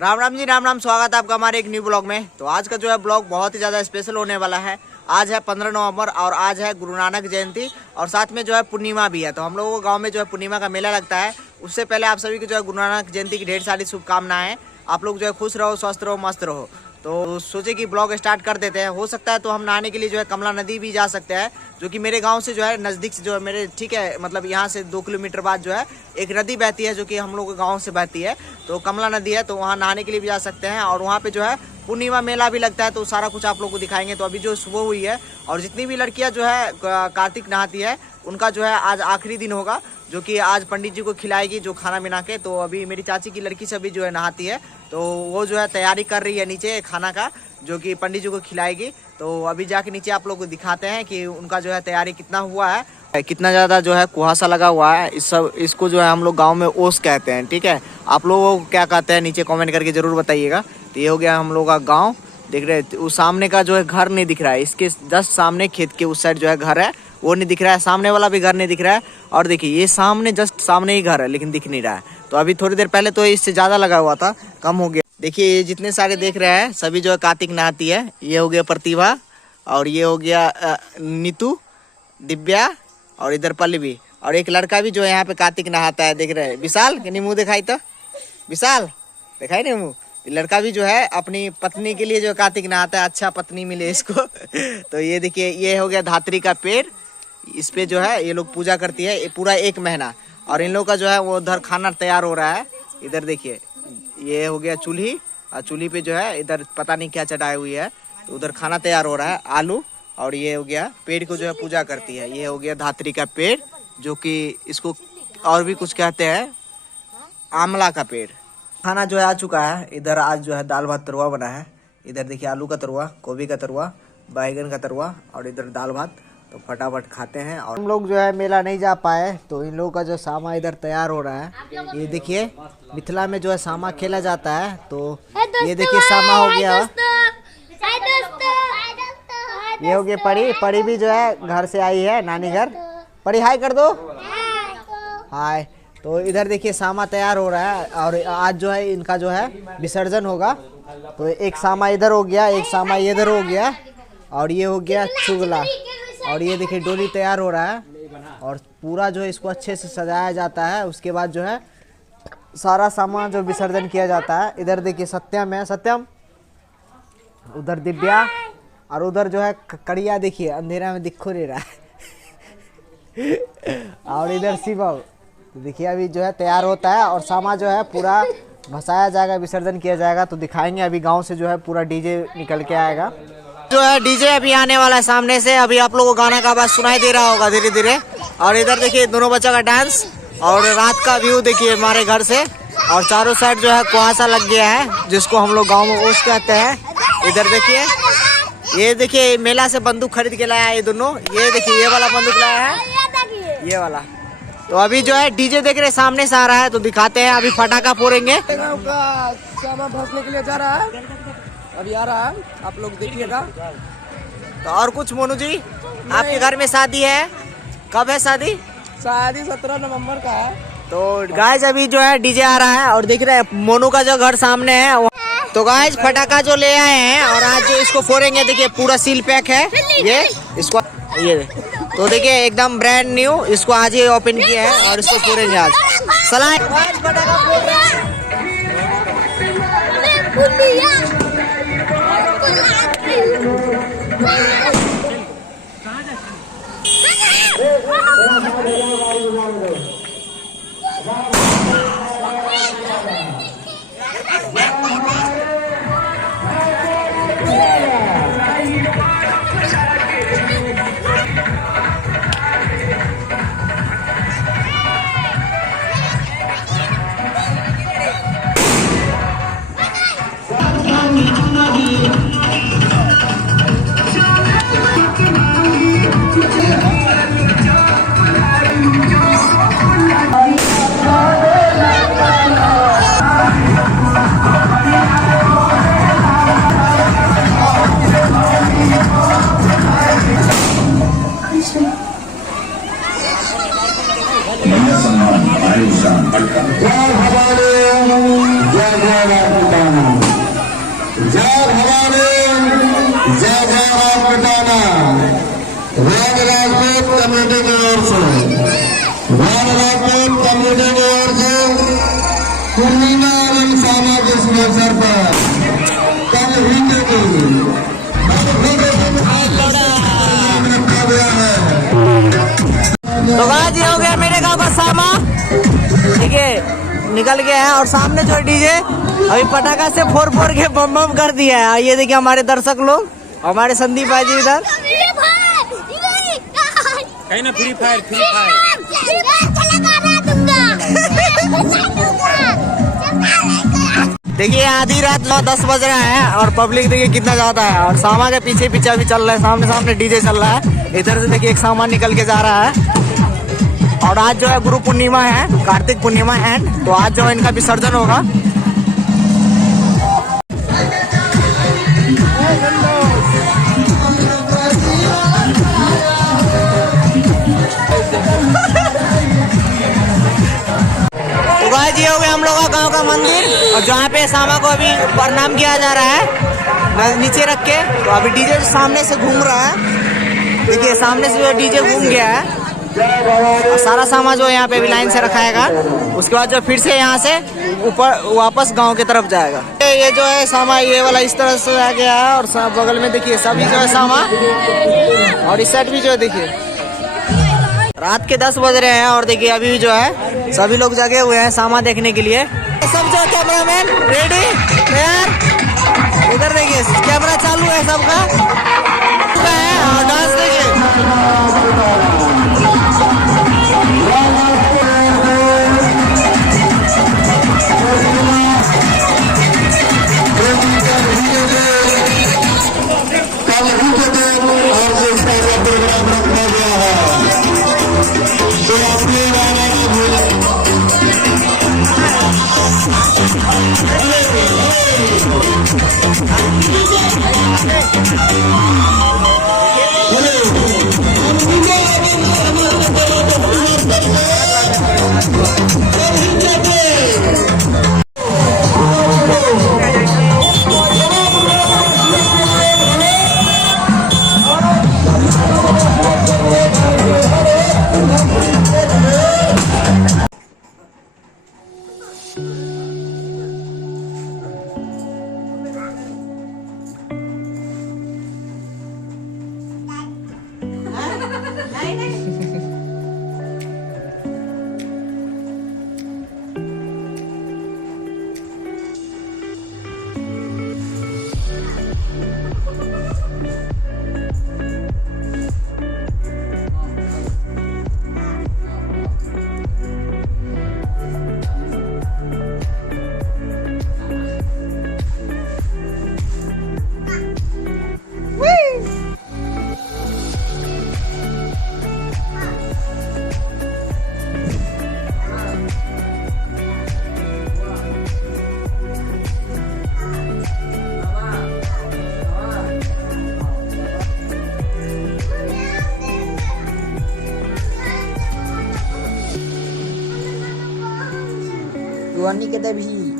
राम राम जी, राम राम। स्वागत है आपका हमारे एक न्यू ब्लॉग में। तो आज का जो है ब्लॉग बहुत ही ज़्यादा स्पेशल होने वाला है। आज है 15 नवंबर और आज है गुरु नानक जयंती और साथ में जो है पूर्णिमा भी है। तो हम लोगों को गांव में जो है पूर्णिमा का मेला लगता है। उससे पहले आप सभी को जो है गुरु नानक जयंती की ढेर सारी शुभकामनाएं। आप लोग जो है खुश रहो, स्वस्थ रहो, मस्त रहो। तो सोचे कि ब्लॉग स्टार्ट कर देते हैं। हो सकता है तो हम नहाने के लिए जो है कमला नदी भी जा सकते हैं, जो कि मेरे गांव से जो है नज़दीक से जो है मेरे ठीक है, मतलब यहाँ से 2 किलोमीटर बाद जो है एक नदी बहती है, जो कि हम लोग के गांव से बहती है। तो कमला नदी है, तो वहाँ नहाने के लिए भी जा सकते हैं। और वहाँ पे जो है पूर्णिमा मेला भी लगता है, तो सारा कुछ आप लोग को दिखाएंगे। तो अभी जो सुबह हुई है और जितनी भी लड़कियाँ जो है कार्तिक नहाती है, उनका जो है आज आखिरी दिन होगा, जो कि आज पंडित जी को खिलाएगी जो खाना बना के। तो अभी मेरी चाची की लड़की सभी जो है नहाती है, तो वो जो है तैयारी कर रही है नीचे खाना का, जो कि पंडित जी को खिलाएगी। तो अभी जाके नीचे आप लोग को दिखाते हैं कि उनका जो है तैयारी कितना हुआ है, कितना ज़्यादा जो है कुहासा लगा हुआ है। इसको जो है हम लोग गाँव में ओस कहते हैं, ठीक है। आप लोगों को क्या कहते हैं नीचे कॉमेंट करके जरूर बताइएगा। तो ये हो गया हम लोग का गाँव। देख रहे हैं उस सामने का जो है घर नहीं दिख रहा है, इसके जस्ट सामने खेत के उस साइड जो है घर है, वो नहीं दिख रहा है। सामने वाला भी घर नहीं दिख रहा है। और देखिए ये सामने जस्ट सामने ही घर है, लेकिन दिख नहीं रहा है। तो अभी थोड़ी देर पहले तो इससे ज़्यादा लगा हुआ था, कम हो गया। देखिए ये जितने सारे देख रहे हैं सभी जो है कार्तिक नहाती है। ये हो गया प्रतिभा, और ये हो गया नीतू, दिव्या, और इधर पल्लवी, और एक लड़का भी जो है यहाँ पे कार्तिक नहाता है। देख रहे हैं विशाल, कि मुँह दिखाई तो विशाल दिखाई नहीं मुँह। लड़का भी जो है अपनी पत्नी के लिए जो कार्तिक नहाता है, अच्छा पत्नी मिले इसको। तो ये देखिए ये हो गया धात्री का पेड़, इस पे जो है ये लोग पूजा करती है पूरा 1 महीना। और इन लोग का जो है वो उधर खाना तैयार हो रहा है। इधर देखिए ये हो गया चूल्ही, और चूल्ही पे जो है इधर पता नहीं क्या चढ़ाई हुई है, तो उधर खाना तैयार हो रहा है आलू। और ये हो गया पेड़ को जो है पूजा करती है। ये हो गया धात्री का पेड़, जो कि इसको और भी कुछ कहते हैं, आंवला का पेड़। खाना जो है आ चुका है। इधर आज जो है दाल भात तरुआ बना है। इधर देखिए आलू का तरुआ, गोभी का तरुआ, बैगन का तरुआ, और इधर दाल भात। तो फटाफट खाते हैं। और हम लोग जो है मेला नहीं जा पाए, तो इन लोगों का जो सामा इधर तैयार हो रहा है। ये देखिए मिथिला में जो है सामा खेला जाता है। तो ये देखिए सामा हो गया। ये हो गया परी भी जो है घर से आई है नानी घर। परी हाय कर दो, हाय। तो इधर देखिए सामा तैयार हो रहा है, और आज जो है इनका जो है विसर्जन होगा। तो एक सामा इधर हो गया, एक सामा इधर हो गया, और ये हो गया चुगला। और ये देखिए डोली तैयार हो रहा है, और पूरा जो है इसको अच्छे से सजाया जाता है। उसके बाद जो है सारा सामान जो विसर्जन किया जाता है। इधर देखिए सत्यम है, सत्यम, उधर दिव्या, और उधर जो है कड़िया देखिए अंधेरा में दिखो नहीं रहा है। और इधर शिवम। तो देखिए अभी जो है तैयार होता है, और सामा जो है पूरा भसाया जाएगा, विसर्जन किया जाएगा। तो दिखाएंगे अभी गांव से जो है पूरा डीजे निकल के आएगा। जो है डीजे अभी आने वाला है सामने से। अभी आप लोगों को गाने का आवाज सुनाई दे रहा होगा धीरे धीरे। और इधर देखिए दोनों बच्चों का डांस, और रात का व्यू देखिए हमारे घर से। और चारों साइड जो है कुहासा लग गया है, जिसको हम लोग गाँव में ओस कहते हैं। इधर देखिए ये देखिए मेला से बंदूक खरीद के लाया है ये दोनों। ये देखिए ये वाला बंदूक लाया है, ये वाला। तो अभी जो है डीजे देख रहे सामने से आ रहा है, तो दिखाते हैं। अभी पटाखा फोड़ेंगे। सामा भसने के लिए जा रहा है, अभी आ रहा है, आप लोग देखिएगा। तो और कुछ मोनू जी, आपके घर में शादी है? कब है शादी? शादी 17 नवंबर का है। तो गाइस अभी जो है डीजे आ रहा है, और देख रहे हैं मोनू का जो घर सामने है। तो गाइस पटाखा जो ले आए हैं, और आज जो इसको फोड़ेंगे, देखिए पूरा सील पैक है ये इसको। ये तो देखिए एकदम ब्रांड न्यू, इसको आज ही ओपन किया है, और इसको फोड़ेंगे आज। सलाह पटाखा फोड़ रहे हैं। जय भवानी, जय जय राम पिटाना। राम राजपूत कमेटी की ओर से, राम राजपूत कमेटी की ओर से पूर्णिमा एवं सामा के शुभ अवसर पर कल ही के दिन रखा गया है। तो गाइस ये हो गया मेरे गांव का सामा, ठीक है, निकल गया है। और सामने जो डीजे अभी पटाखा से फोड़ फोड़ के बम बम कर दिया है। ये देखिए हमारे दर्शक लोग, हमारे संदीप भाई जी इधर। कहीं ना फ्री फायर फ्री फायर देखिए आधी रात 9-10 बज रहा है और पब्लिक देखिए कितना ज्यादा है। और सामा के पीछे पीछे अभी चल रहा है, सामने सामने डीजे चल रहा है। इधर से देखिए एक सामान निकल के जा रहा है। और आज जो है गुरु पूर्णिमा है, कार्तिक पूर्णिमा एंड, तो आज जो है इनका विसर्जन होगा। तो गाइस ये हो गया हम लोग का गांव का मंदिर, और जहाँ पे सामा को अभी प्रणाम किया जा रहा है नीचे रख के। तो अभी डीजे सामने से घूम रहा है, देखिए सामने से जो डीजे घूम गया है। और सारा सामान जो यहाँ पे भी लाइन से रखाएगा, उसके बाद जो फिर से यहाँ से ऊपर वापस गांव की तरफ जाएगा। ये जो है सामा ये वाला इस तरह से आ गया है। और बगल में देखिए सभी जो है सामा, और इस साइड भी जो है देखिए रात के 10 बज रहे हैं। और देखिए अभी भी जो है सभी लोग जगे हुए हैं सामा देखने के लिए। सब जो कैमरामैन रेडी तैयार, इधर देखिए कैमरा चालू है सबका है। और डांस देखिए Tuan ni kata bihi.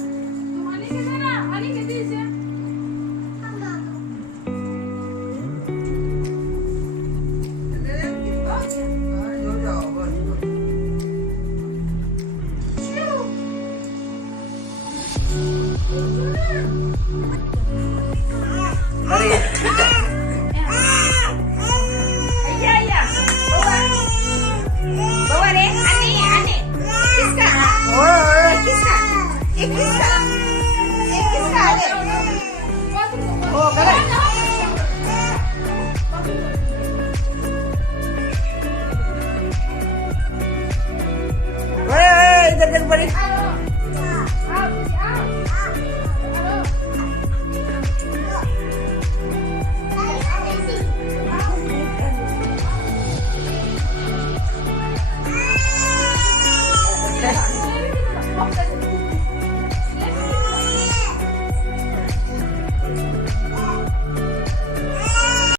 इधर देख बड़ी